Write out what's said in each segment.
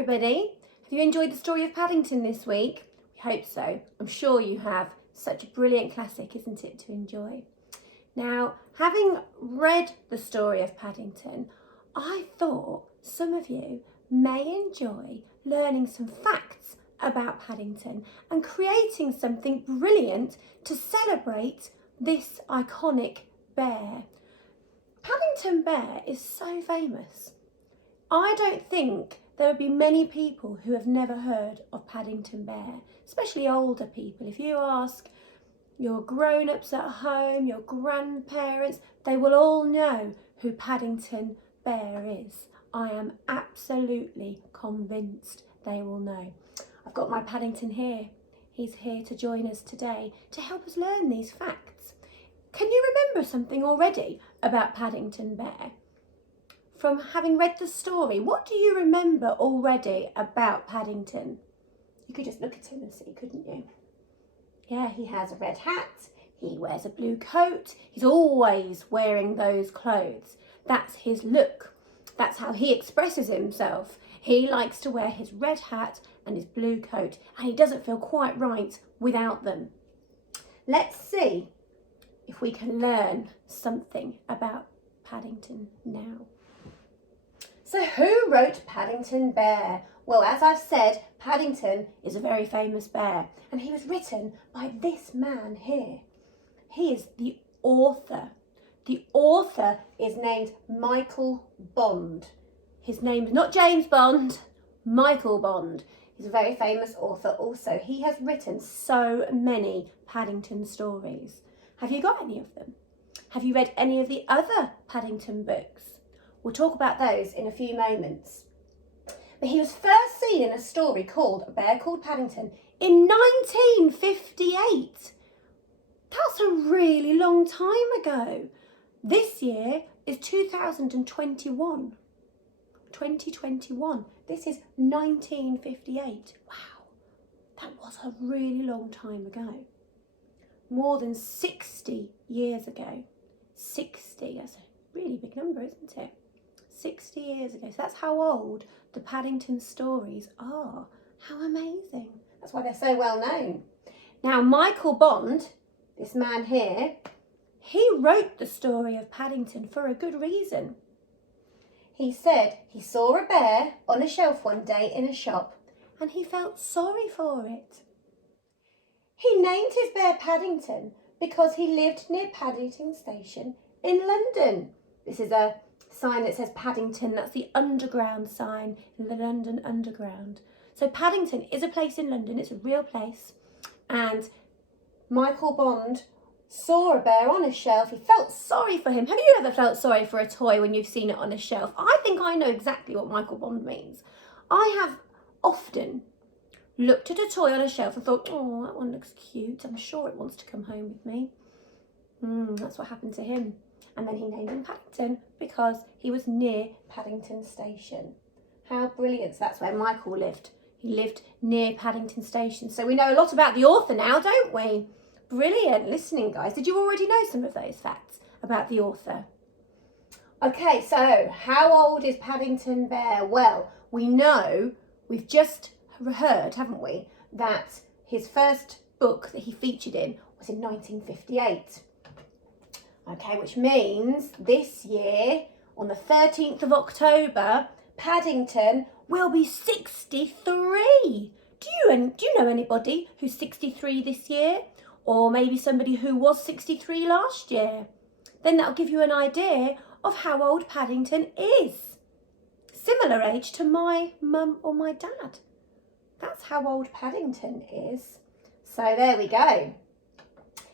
everybody. Have you enjoyed the story of Paddington this week? We hope so. I'm sure you have. Such a brilliant classic, isn't it, to enjoy? Now, having read the story of Paddington, I thought some of you may enjoy learning some facts about Paddington and creating something brilliant to celebrate this iconic bear. Paddington Bear is so famous. I don't think there would be many people who have never heard of Paddington Bear, especially older people. If you ask your grown-ups at home, your grandparents, they will all know who Paddington Bear is. I am absolutely convinced they will know. I've got my Paddington here. He's here to join us today to help us learn these facts. Can you remember something already about Paddington Bear? From having read the story, what do you remember already about Paddington? You could just look at him and see, couldn't you? Yeah, he has a red hat, he wears a blue coat, he's always wearing those clothes. That's his look. That's how he expresses himself. He likes to wear his red hat and his blue coat, and he doesn't feel quite right without them. Let's see if we can learn something about Paddington now. So who wrote Paddington Bear? Well, as I've said, Paddington is a very famous bear, and he was written by this man here. He is the author. The author is named Michael Bond. His name's not James Bond, Michael Bond. He's a very famous author also. He has written so many Paddington stories. Have you got any of them? Have you read any of the other Paddington books? We'll talk about those in a few moments. But he was first seen in a story called A Bear Called Paddington in 1958. That's a really long time ago. This year is 2021. 2021. This is 1958. Wow, that was a really long time ago. More than 60 years ago. 60, that's a really big number, isn't it? 60 years ago. So that's how old the Paddington stories are. How amazing. That's why they're so well known. Now, Michael Bond, this man here, he wrote the story of Paddington for a good reason. He said he saw a bear on a shelf one day in a shop and he felt sorry for it. He named his bear Paddington because he lived near Paddington Station in London. This is a sign that says Paddington. That's the underground sign in the London Underground. So Paddington is a place in London. It's a real place. And Michael Bond saw a bear on a shelf. He felt sorry for him. Have you ever felt sorry for a toy when you've seen it on a shelf? I think I know exactly what Michael Bond means. I have often looked at a toy on a shelf and thought, oh, that one looks cute. I'm sure it wants to come home with me. That's what happened to him. And then he named him Paddington because he was near Paddington Station. How brilliant. So that's where Michael lived. He lived near Paddington Station. So we know a lot about the author now, don't we? Brilliant listening, guys. Did you already know some of those facts about the author? Okay, so how old is Paddington Bear? Well, we know, we've just heard, haven't we, that his first book that he featured in was in 1958. Okay, which means this year, on the 13th of October, Paddington will be 63. Do you know anybody who's 63 this year? Or maybe somebody who was 63 last year? Then that'll give you an idea of how old Paddington is. Similar age to my mum or my dad. That's how old Paddington is. So there we go.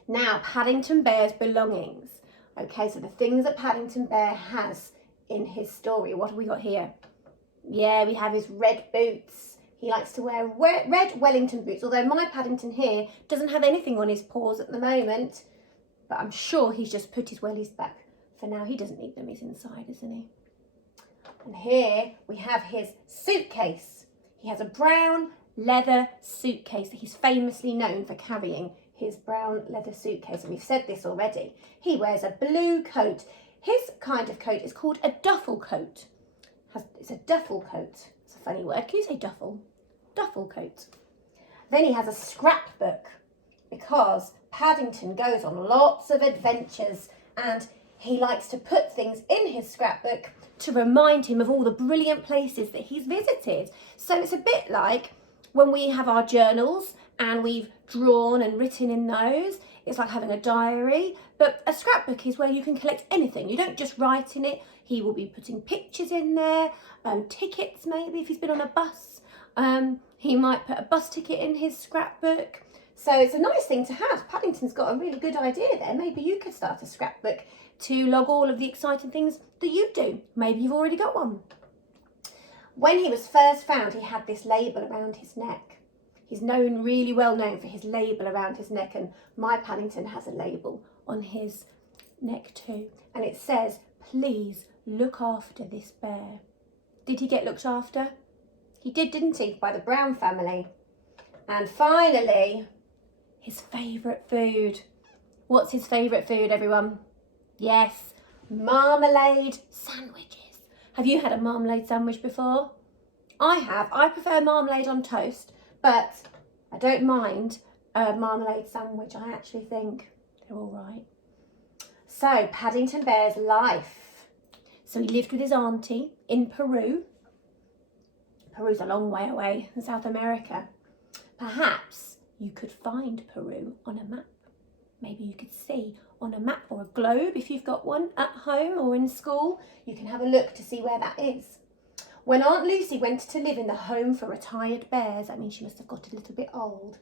Now, Paddington Bear's belongings. Okay, so the things that Paddington Bear has in his story. What have we got here? Yeah, we have his red boots. He likes to wear red Wellington boots, although my Paddington here doesn't have anything on his paws at the moment. But I'm sure he's just put his wellies back. For now, he doesn't need them. He's inside, isn't he? And here we have his suitcase. He has a brown leather suitcase that he's famously known for carrying. His brown leather suitcase, and we've said this already. He wears a blue coat. His kind of coat is called a duffel coat. It's a duffel coat. It's a funny word. Can you say duffel? Duffel coat. Then he has a scrapbook because Paddington goes on lots of adventures and he likes to put things in his scrapbook to remind him of all the brilliant places that he's visited. So it's a bit like when we have our journals and we've drawn and written in those. It's like having a diary, but a scrapbook is where you can collect anything. You don't just write in it. He will be putting pictures in there, tickets maybe if he's been on a bus. He might put a bus ticket in his scrapbook. So it's a nice thing to have. Paddington's got a really good idea there. Maybe you could start a scrapbook to log all of the exciting things that you do. Maybe you've already got one. When he was first found, he had this label around his neck. He's really well known for his label around his neck, and my Paddington has a label on his neck too. And it says, "Please look after this bear." Did he get looked after? He did, didn't he? By the Brown family. And finally, his favourite food. What's his favourite food, everyone? Yes, marmalade sandwiches. Have you had a marmalade sandwich before? I have. I prefer marmalade on toast, but I don't mind a marmalade sandwich. I actually think they're all right. So, Paddington Bear's life. So he lived with his auntie in Peru. Peru's a long way away in South America. Perhaps you could find Peru on a map. Maybe you could see on a map or a globe if you've got one at home or in school. You can have a look to see where that is. When Aunt Lucy went to live in the home for retired bears, I mean, she must have got a little bit old,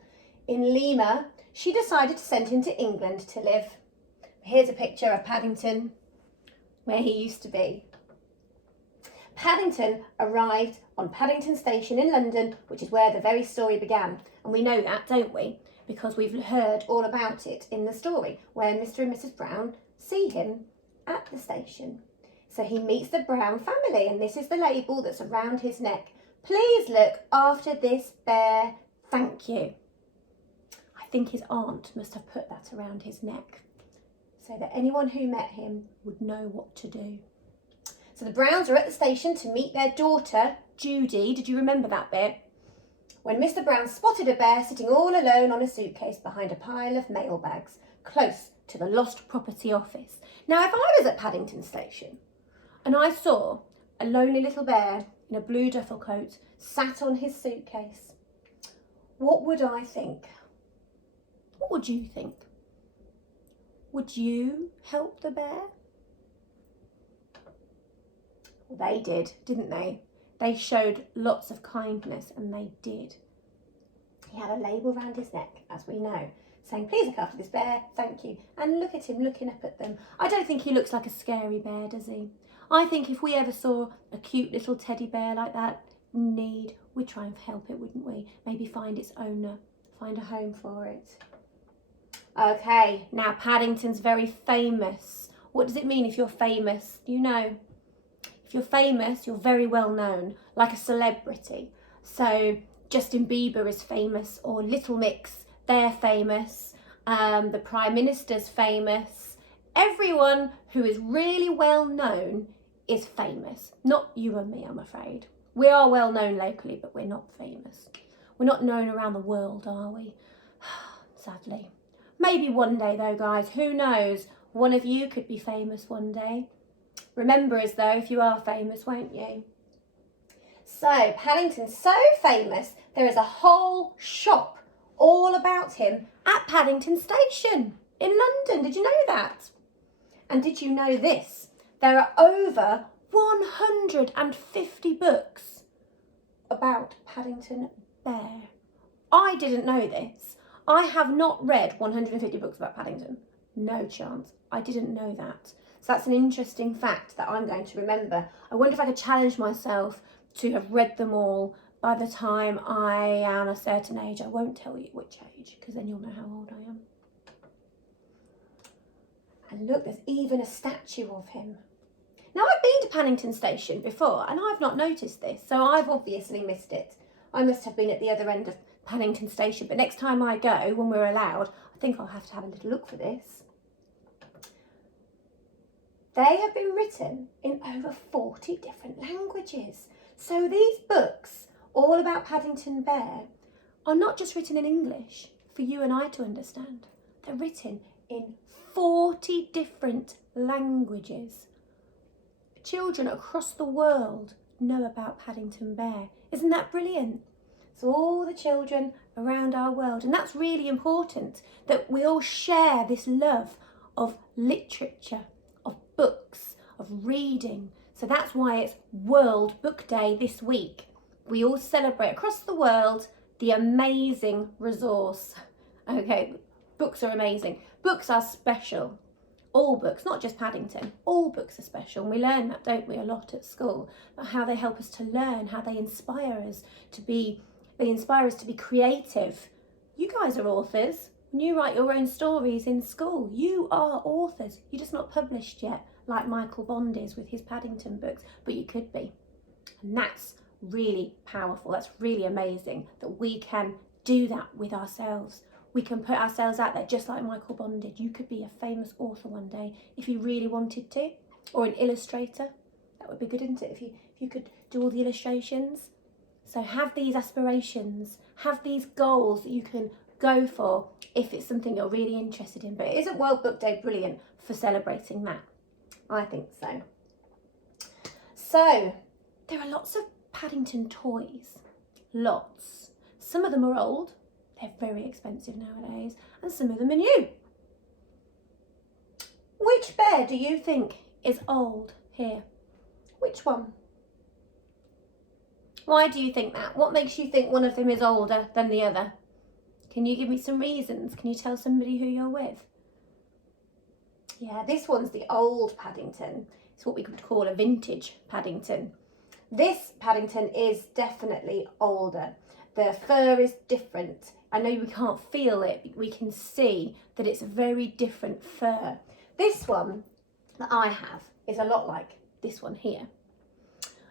in Lima, she decided to send him to England to live. Here's a picture of Paddington, where he used to be. Paddington arrived on Paddington Station in London, which is where the very story began. And we know that, don't we? Because we've heard all about it in the story, where Mr. and Mrs. Brown see him at the station. So he meets the Brown family, and this is the label that's around his neck. "Please look after this bear, thank you." I think his aunt must have put that around his neck so that anyone who met him would know what to do. So the Browns are at the station to meet their daughter, Judy. Did you remember that bit? When Mr. Brown spotted a bear sitting all alone on a suitcase behind a pile of mail bags, close to the lost property office. Now, if I was at Paddington Station and I saw a lonely little bear in a blue duffel coat sat on his suitcase, what would I think? What would you think? Would you help the bear? Well, they did, didn't they? They showed lots of kindness, and they did. He had a label around his neck, as we know, saying, "Please look after this bear, thank you." And look at him looking up at them. I don't think he looks like a scary bear, does he? I think if we ever saw a cute little teddy bear like that in need, we'd try and help it, wouldn't we? Maybe find its owner, find a home for it. Okay, now Paddington's very famous. What does it mean if you're famous? You know, if you're famous, you're very well known, like a celebrity. So Justin Bieber is famous, or Little Mix, they're famous. The Prime Minister's famous. Everyone who is really well known is famous. Not you and me, I'm afraid. We are well known locally, but we're not famous. We're not known around the world, are we? Sadly. Maybe one day though, guys, who knows? One of you could be famous one day. Remember us though, if you are famous, won't you? So, Paddington's so famous, there is a whole shop all about him at Paddington Station in London. Did you know that? And did you know this? There are over 150 books about Paddington Bear. I didn't know this. I have not read 150 books about Paddington. No chance. I didn't know that. So that's an interesting fact that I'm going to remember. I wonder if I could challenge myself to have read them all by the time I am a certain age. I won't tell you which age, because then you'll know how old I am. And look, there's even a statue of him. Now, I've been to Paddington Station before, and I've not noticed this, so I've obviously missed it. I must have been at the other end of Paddington Station, but next time I go, when we're allowed, I think I'll have to have a little look for this. They have been written in over 40 different languages. So these books, all about Paddington Bear, are not just written in English for you and I to understand. They're written in 40 different languages. Children across the world know about Paddington Bear. Isn't that brilliant? So all the children around our world, and that's really important, that we all share this love of literature, of books, of reading. So that's why it's World Book Day this week. We all celebrate across the world the amazing resource. Okay, books are amazing. Books are special. All books, not just Paddington, all books are special. And we learn that, don't we, a lot at school, about how they help us to learn, how they inspire us to be creative. You guys are authors. When you write your own stories in school, you are authors. You're just not published yet, like Michael Bond is with his Paddington books, but you could be. And that's really powerful. That's really amazing that we can do that with ourselves. We can put ourselves out there just like Michael Bond did. You could be a famous author one day if you really wanted to, or an illustrator. That would be good, isn't it? If you could do all the illustrations. So have these aspirations, have these goals that you can go for if it's something you're really interested in. But isn't World Book Day brilliant for celebrating that? I think so. So there are lots of Paddington toys, lots. Some of them are old. They're very expensive nowadays, and some of them are new. Which bear do you think is old here? Which one? Why do you think that? What makes you think one of them is older than the other? Can you give me some reasons? Can you tell somebody who you're with? Yeah, this one's the old Paddington. It's what we could call a vintage Paddington. This Paddington is definitely older. The fur is different. I know we can't feel it, but we can see that it's a very different fur. This one that I have is a lot like this one here.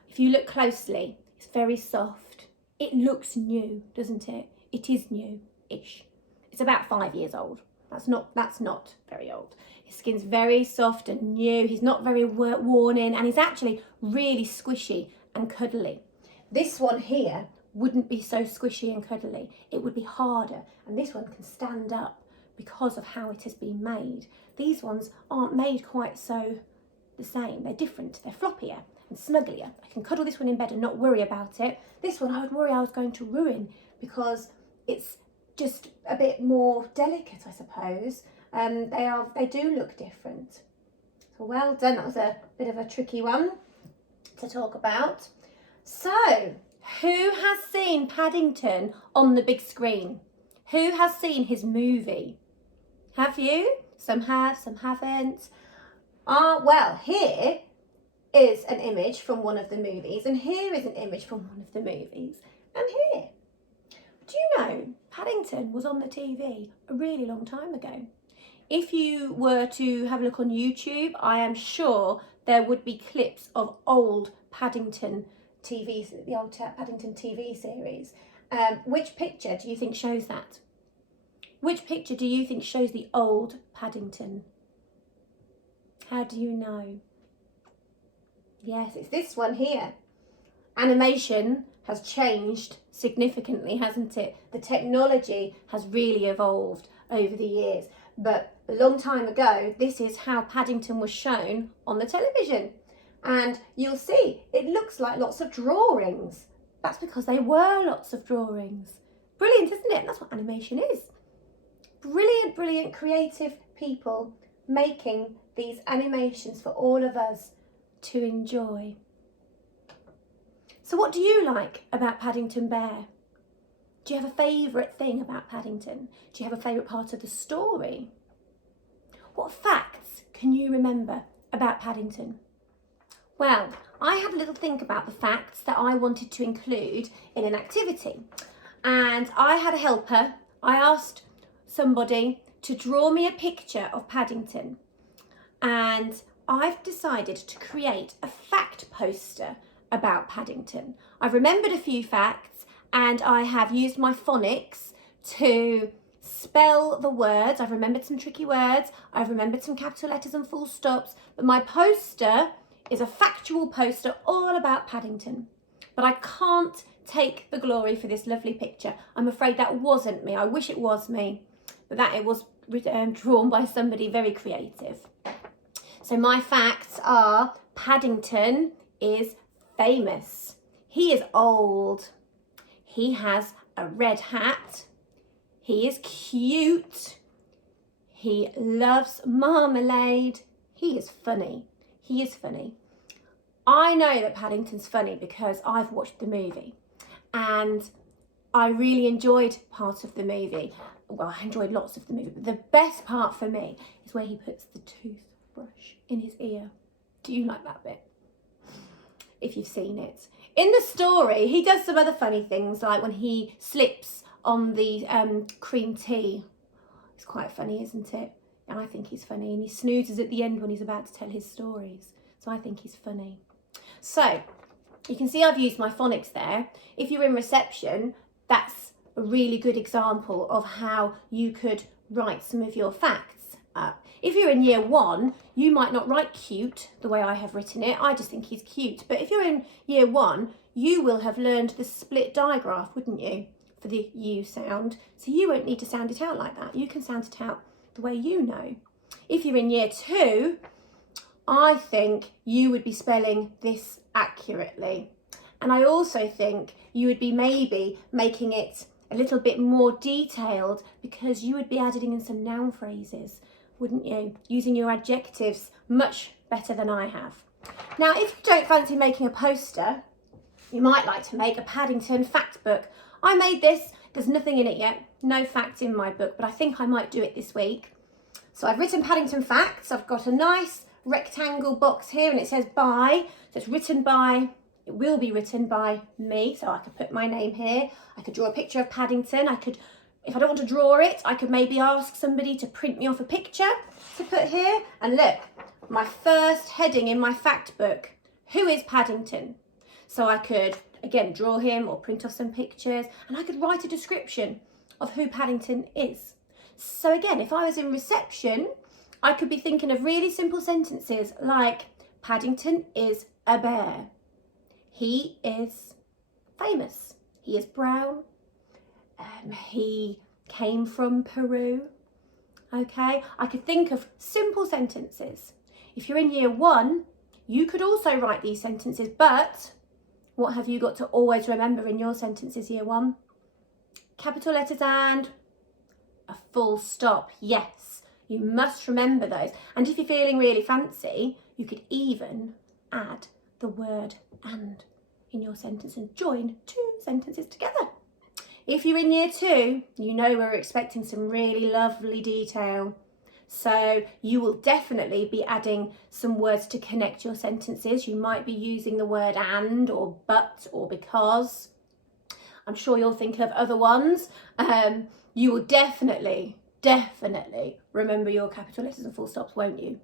If you look closely, it's very soft. It looks new, doesn't it? It is new-ish. It's about 5 years old. That's not very old. His skin's very soft and new. He's not very worn in, and he's actually really squishy and cuddly. This one here wouldn't be so squishy and cuddly. It would be harder, and this one can stand up because of how it has been made. These ones aren't made quite so the same. They're different. They're floppier and snugglier. I can cuddle this one in bed and not worry about it. This one I would worry I was going to ruin because it's just a bit more delicate, I suppose. They do look different. So well done. That was a bit of a tricky one to talk about. So, who has seen Paddington on the big screen? Who has seen his movie? Have you? Some have, some haven't. Well, here is an image from one of the movies, and here is an image from one of the movies, and here. Do you know Paddington was on the TV a really long time ago? If you were to have a look on YouTube, I am sure there would be clips of old Paddington TV, the old Paddington TV series. Which picture do you think shows that? Which picture do you think shows the old Paddington? How do you know? Yes, it's this one here. Animation has changed significantly, hasn't it? The technology has really evolved over the years. But a long time ago, this is how Paddington was shown on the television. And you'll see, it looks like lots of drawings. That's because they were lots of drawings. Brilliant, isn't it? That's what animation is. Brilliant, brilliant, creative people making these animations for all of us to enjoy. So what do you like about Paddington Bear? Do you have a favourite thing about Paddington? Do you have a favourite part of the story? What facts can you remember about Paddington? Well, I had a little think about the facts that I wanted to include in an activity. And I had a helper. I asked somebody to draw me a picture of Paddington. And I've decided to create a fact poster about Paddington. I've remembered a few facts and I have used my phonics to spell the words. I've remembered some tricky words. I've remembered some capital letters and full stops. But my poster is a factual poster all about Paddington. but I can't take the glory for this lovely picture. I'm afraid that wasn't me. I wish it was me, but that it was drawn by somebody very creative. So my facts are: Paddington is famous. He is old. He has a red hat. He is cute. He loves marmalade. He is funny. He is funny. I know that Paddington's funny because I've watched the movie and I really enjoyed part of the movie. Well, I enjoyed lots of the movie, but the best part for me is where he puts the toothbrush in his ear. Do you like that bit? If you've seen it. In the story, he does some other funny things, like when he slips on the cream tea. It's quite funny, isn't it? And I think he's funny. And he snoozes at the end when he's about to tell his stories. So I think he's funny. So, you can see I've used my phonics there. If you're in reception, that's a really good example of how you could write some of your facts up. If you're in year 1, you might not write cute the way I have written it. I just think he's cute. But if you're in year 1, you will have learned the split digraph, wouldn't you, for the U sound. So you won't need to sound it out like that. You can sound it out the way you know. If you're in year 2, I think you would be spelling this accurately. And I also think you would be maybe making it a little bit more detailed because you would be adding in some noun phrases, wouldn't you? Using your adjectives much better than I have. Now, if you don't fancy making a poster, you might like to make a Paddington fact book. I made this. There's nothing in it yet. No facts in my book, but I think I might do it this week. So I've written Paddington Facts. I've got a nice rectangle box here and it says by. So it's written by, it will be written by me. So I could put my name here. I could draw a picture of Paddington. I could, if I don't want to draw it, I could maybe ask somebody to print me off a picture to put here. And look, my first heading in my fact book, who is Paddington? So I could, again, draw him or print off some pictures and I could write a description of who Paddington is. So again, if I was in reception, I could be thinking of really simple sentences like Paddington is a bear. He is famous. He is brown. He came from Peru. Okay, I could think of simple sentences. If you're in year 1, you could also write these sentences, but what have you got to always remember in your sentences, year 1? Capital letters and a full stop. Yes, you must remember those. And if you're feeling really fancy, you could even add the word and in your sentence and join 2 sentences together. If you're in year 2, you know we're expecting some really lovely detail. So you will definitely be adding some words to connect your sentences. You might be using the word and or but or because. I'm sure you'll think of other ones. You will definitely remember your capital letters and full stops, won't you?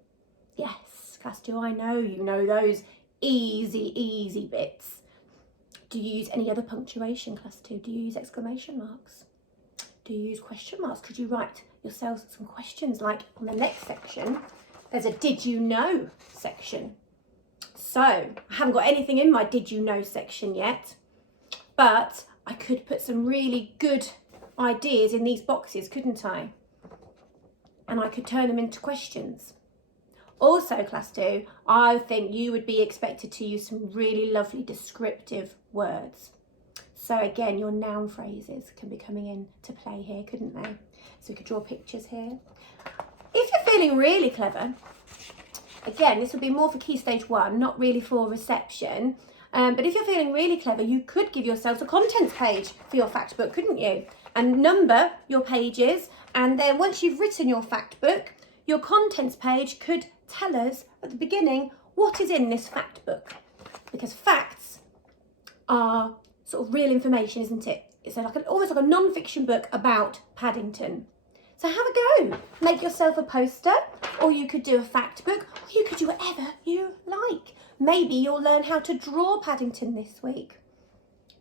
Yes, class 2, I know you know those easy bits. Do you use any other punctuation, class 2? Do you use exclamation marks? Do you use question marks? Could you write yourselves some questions? Like on the next section, there's a did you know section. So I haven't got anything in my did you know section yet, but I could put some really good ideas in these boxes, couldn't I? And I could turn them into questions. Also, class 2, I think you would be expected to use some really lovely descriptive words. So again, your noun phrases can be coming into play here, couldn't they? So we could draw pictures here. If you're feeling really clever, again, this would be more for Key Stage 1, not really for reception. But if you're feeling really clever, you could give yourselves a contents page for your fact book, couldn't you? And number your pages. And then once you've written your fact book, your contents page could tell us at the beginning what is in this fact book. Because facts are sort of real information, isn't it? It's like almost like a non-fiction book about Paddington. So have a go. Make yourself a poster, or you could do a fact book, or you could do whatever you like. Maybe you'll learn how to draw Paddington this week.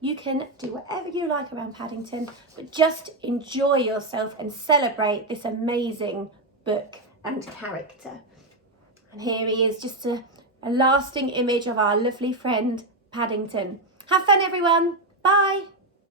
You can do whatever you like around Paddington, but just enjoy yourself and celebrate this amazing book and character. And here he is, just a lasting image of our lovely friend Paddington. Have fun, everyone. Bye.